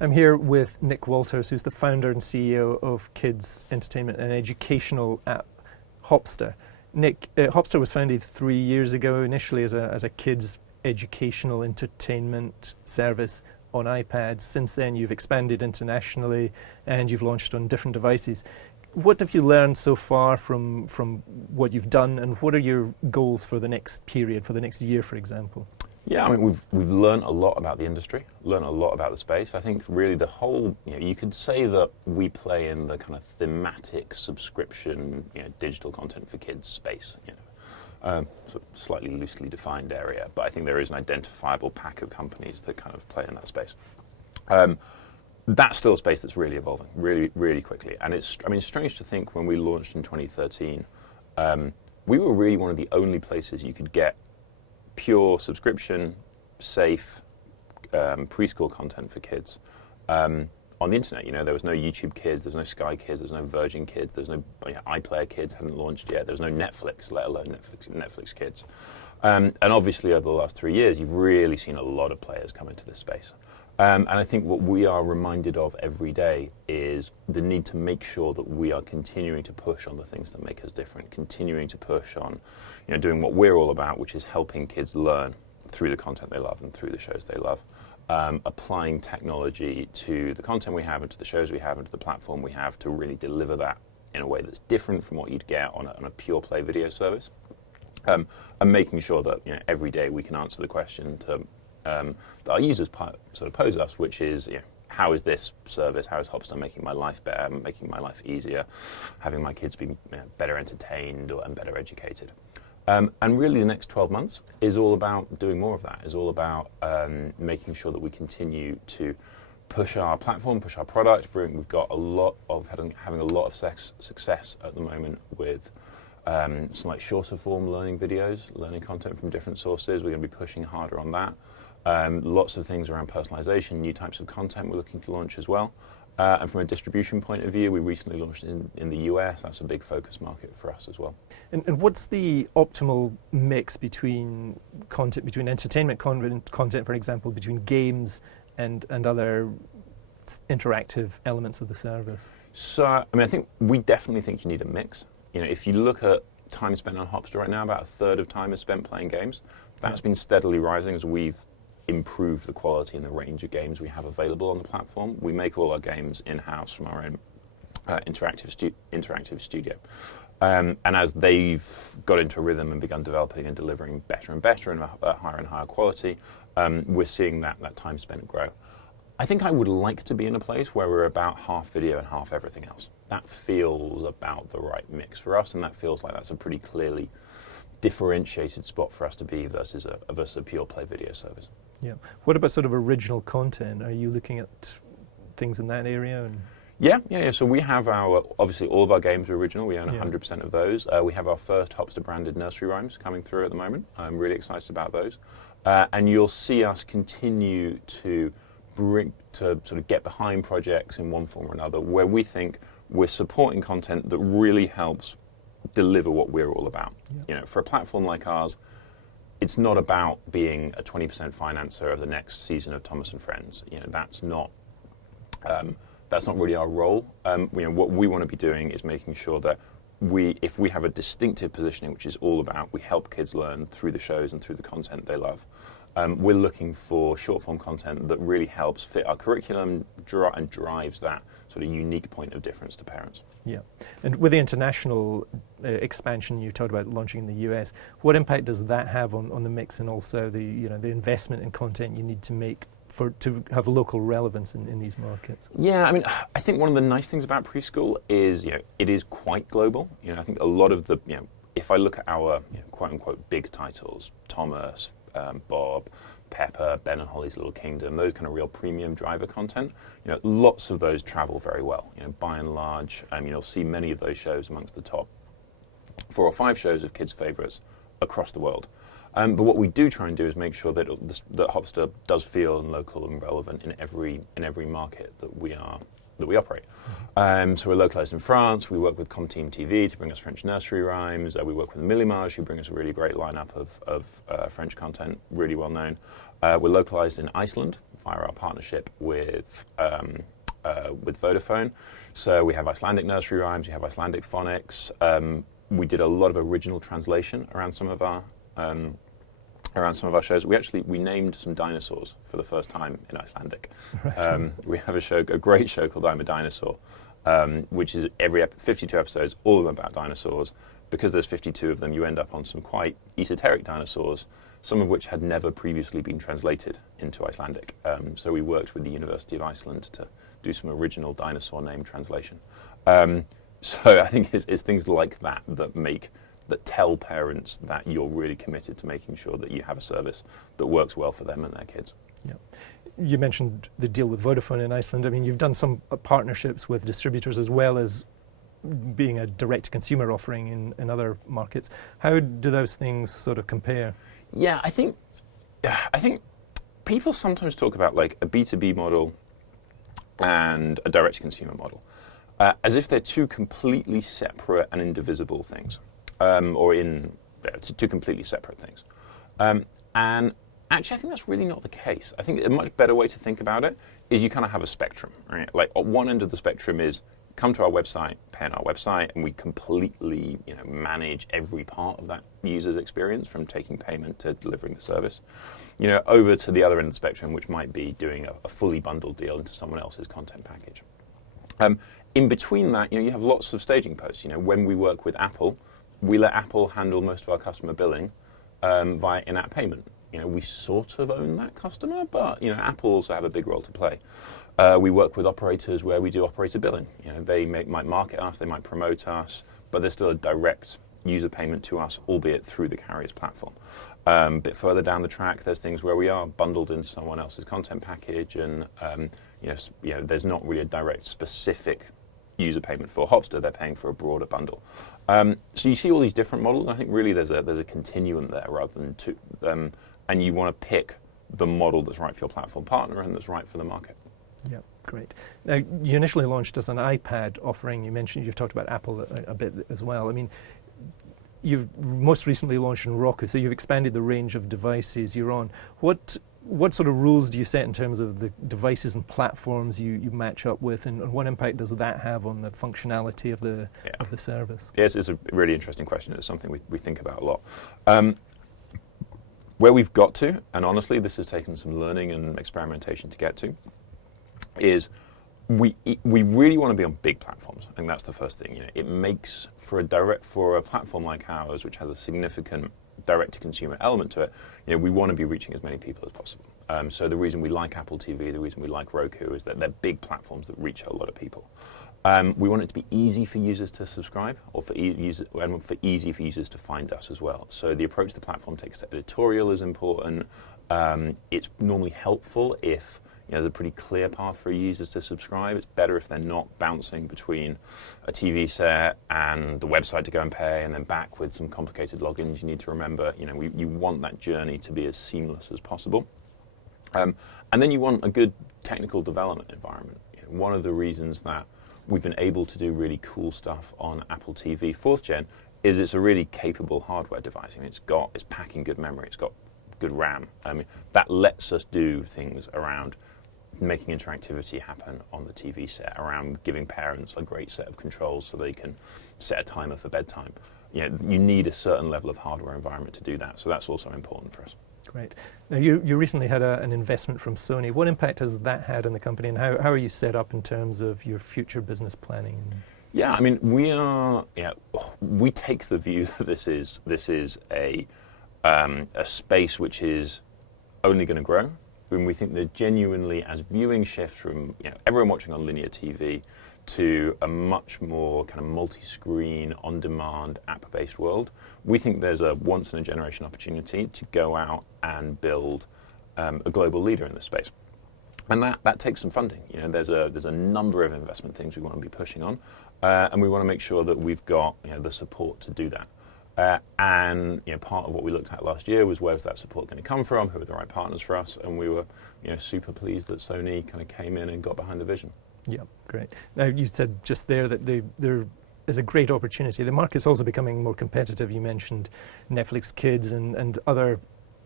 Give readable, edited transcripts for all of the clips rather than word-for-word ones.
I'm here with Nick Walters, who's the founder and CEO of kids entertainment and educational app Hopster. Nick, Hopster was founded 3 years ago, initially as a kids educational entertainment service on iPads. Since then, you've expanded internationally and you've launched on different devices. What have you learned so far from what you've done, and what are your goals for the next period, for the next year, for example? Yeah, I mean, we've learned a lot about the industry, learned a lot about the space. I think really the whole, you could say that we play in the kind of thematic subscription, digital content for kids space, sort of slightly loosely defined area, but I think there is an identifiable pack of companies that kind of play in that space. That's still a space that's really evolving, really, really quickly. And it's strange to think when we launched in 2013, we were really one of the only places you could get pure subscription, safe preschool content for kids on the internet. There was no YouTube Kids, there's no Sky Kids, there's no Virgin Kids, there's no iPlayer Kids hadn't launched yet, there was no Netflix, let alone Netflix Kids. And obviously over the last 3 years, you've really seen a lot of players come into this space. And I think what we are reminded of every day is the need to make sure that we are continuing to push on the things that make us different, continuing to push on, doing what we're all about, which is helping kids learn through the content they love and through the shows they love, applying technology to the content we have and to the shows we have and to the platform we have to really deliver that in a way that's different from what you'd get on a pure play video service, and making sure that every day we can answer the question that our users sort of pose us, which is, how is this service, how is Hopster making my life better, making my life easier, having my kids be better entertained and better educated. And really the next 12 months is all about doing more of that, is all about making sure that we continue to push our platform, push our product. We've got having a lot of success at the moment with some shorter form learning videos, learning content from different sources. We're going to be pushing harder on that. Lots of things around personalization, new types of content we're looking to launch as well. And from a distribution point of view, we recently launched in the US. That's a big focus market for us as well. And what's the optimal mix between content, between entertainment content, for example, between games and other interactive elements of the service? So, I think we definitely think you need a mix. If you look at time spent on Hopster right now, about a third of time is spent playing games. That's been steadily rising as we've improved the quality and the range of games we have available on the platform. We make all our games in-house from our own interactive studio. And as they've got into a rhythm and begun developing and delivering better and better and higher and higher quality, we're seeing that time spent grow. I think I would like to be in a place where we're about half video and half everything else. That feels about the right mix for us, and that feels like that's a pretty clearly differentiated spot for us to be versus a pure play video service. Yeah. What about sort of original content? Are you looking at things in that area? Yeah. So we have obviously all of our games are original. We own 100% of those. We have our first Hopster branded nursery rhymes coming through at the moment. I'm really excited about those. And you'll see us continue to sort of get behind projects in one form or another where we think we're supporting content that really helps deliver what we're all about. For a platform like ours, it's not about being a 20% financer of the next season of Thomas and Friends. That's not really our role. What we want to be doing is making sure that if we have a distinctive positioning, which is all about we help kids learn through the shows and through the content they love. We're looking for short form content that really helps fit our curriculum and drives that sort of unique point of difference to parents. Yeah, and with the international expansion you talked about launching in the US, what impact does that have on the mix and also the investment in content you need to make to have local relevance in these markets? Yeah, I think one of the nice things about preschool is it is quite global. I think a lot of the if I look at our quote unquote big titles, Thomas, Bob, Pepper, Ben and Holly's Little Kingdom, those kind of real premium driver content, lots of those travel very well. By and large, you'll see many of those shows amongst the top 4 or 5 shows of kids' favourites across the world. But what we do try and do is make sure that Hopster does feel local and relevant in every market that we operate. So we're localized in France. We work with Comteam TV to bring us French nursery rhymes. We work with Millimage, who bring us a really great lineup of French content, really well known. We're localized in Iceland via our partnership with Vodafone. So we have Icelandic nursery rhymes, we have Icelandic phonics. We did a lot of original translation around some of our shows. We named some dinosaurs for the first time in Icelandic. Right. We have a great show called I'm a Dinosaur, which is 52 episodes, all of them about dinosaurs. Because there's 52 of them, you end up on some quite esoteric dinosaurs, some of which had never previously been translated into Icelandic. So we worked with the University of Iceland to do some original dinosaur name translation. So I think it's things like that that tell parents that you're really committed to making sure that you have a service that works well for them and their kids. Yeah. You mentioned the deal with Vodafone in Iceland. I mean, you've done some partnerships with distributors as well as being a direct-to-consumer offering in other markets. How do those things sort of compare? Yeah, I think people sometimes talk about like a B2B model and a direct-to-consumer model as if they're two completely separate and indivisible things, two completely separate things. And actually, I think that's really not the case. I think a much better way to think about it is you kind of have a spectrum, right? Like at one end of the spectrum is come to our website, pay on our website, and we completely manage every part of that user's experience from taking payment to delivering the service. Over to the other end of the spectrum, which might be doing a fully bundled deal into someone else's content package. In between that, you have lots of staging posts. When we work with Apple, we let Apple handle most of our customer billing via in-app payment. We sort of own that customer, but Apple also have a big role to play. We work with operators where we do operator billing. They might market us, they might promote us, but there's still a direct user payment to us, albeit through the carrier's platform. A bit further down the track, there's things where we are bundled into someone else's content package, and there's not really a direct specific user payment for Hopster. They're paying for a broader bundle. So you see all these different models, and I think really there's a continuum there rather than two. And you want to pick the model that's right for your platform partner and that's right for the market. Yeah, great. Now, you initially launched as an iPad offering. You've talked about Apple a bit as well. I mean, you've most recently launched in Roku, so you've expanded the range of devices you're on. What sort of rules do you set in terms of the devices and platforms you match up with, and what impact does that have on the functionality of the service? Yes, it's a really interesting question. It's something we think about a lot. Where we've got to, and honestly, this has taken some learning and experimentation to get to, is we really want to be on big platforms. I think that's the first thing. It makes for a platform like ours, which has a significant direct-to-consumer element to it. We want to be reaching as many people as possible. So the reason we like Apple TV, the reason we like Roku, is that they're big platforms that reach a lot of people. We want it to be easy for users to subscribe, or easy for users to find us as well. So the approach to the platform takes editorial is important. It's normally helpful if there's a pretty clear path for users to subscribe. It's better if they're not bouncing between a TV set and the website to go and pay, and then back with some complicated logins you need to remember. You want that journey to be as seamless as possible. And then you want a good technical development environment. One of the reasons that we've been able to do really cool stuff on Apple TV 4th Gen is it's a really capable hardware device. It's packing good memory, it's got good RAM. That lets us do things around making interactivity happen on the TV set, around giving parents a great set of controls so they can set a timer for bedtime. You need a certain level of hardware environment to do that, so that's also important for us. Great. Now, you recently had an investment from Sony. What impact has that had on the company, and how are you set up in terms of your future business planning? Yeah, we take the view that this is a space which is only going to grow. And we think that genuinely, as viewing shifts from everyone watching on linear TV to a much more kind of multi-screen, on-demand, app-based world, we think there's a once-in-a-generation opportunity to go out and build a global leader in this space. And that takes some funding. There's a number of investment things we want to be pushing on, and we want to make sure that we've got the support to do that. And part of what we looked at last year was where's that support going to come from, who are the right partners for us, and we were super pleased that Sony kind of came in and got behind the vision. Yeah, great. Now, you said just there that there is a great opportunity. The market's also becoming more competitive. You mentioned Netflix Kids and other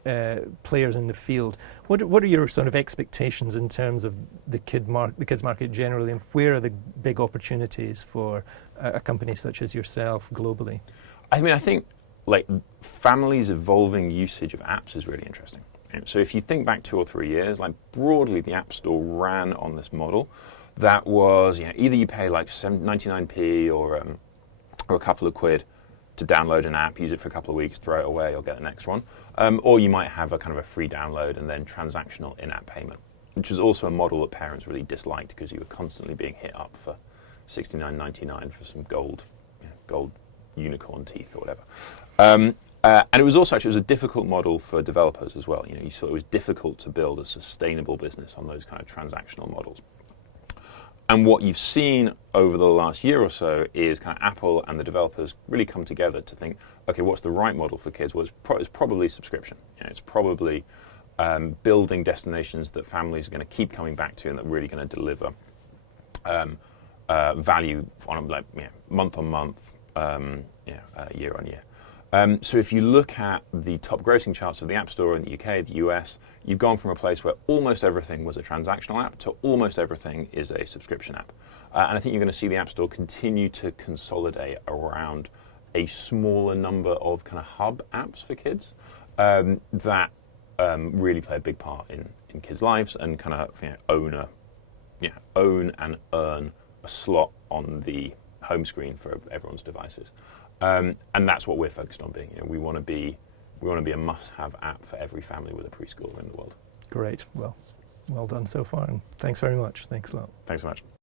players in the field. What are your sort of expectations in terms of the kids market generally, and where are the big opportunities for a company such as yourself globally? I mean, I think like families' evolving usage of apps is really interesting. And so if you think back 2 or 3 years, like broadly the App Store ran on this model that was, either you pay like 99p or a couple of quid to download an app, use it for a couple of weeks, throw it away, or get the next one. Or you might have a kind of a free download and then transactional in-app payment, which was also a model that parents really disliked because you were constantly being hit up for $69.99 for some gold unicorn teeth or whatever. And it was also actually a difficult model for developers as well. You saw it was difficult to build a sustainable business on those kind of transactional models. And what you've seen over the last year or so is kind of Apple and the developers really come together to think, okay, what's the right model for kids? Well, it's probably subscription. It's probably building destinations that families are going to keep coming back to and that are really going to deliver value on month on month, year on year. So if you look at the top grossing charts of the App Store in the UK, the US, you've gone from a place where almost everything was a transactional app to almost everything is a subscription app. And I think you're going to see the App Store continue to consolidate around a smaller number of kind of hub apps for kids that really play a big part in kids' lives and kind of own and earn a slot on the home screen for everyone's devices. And that's what we're focused on being. We want to be a must-have app for every family with a preschooler in the world. Great. Well done so far, and thanks very much. Thanks a lot. Thanks so much.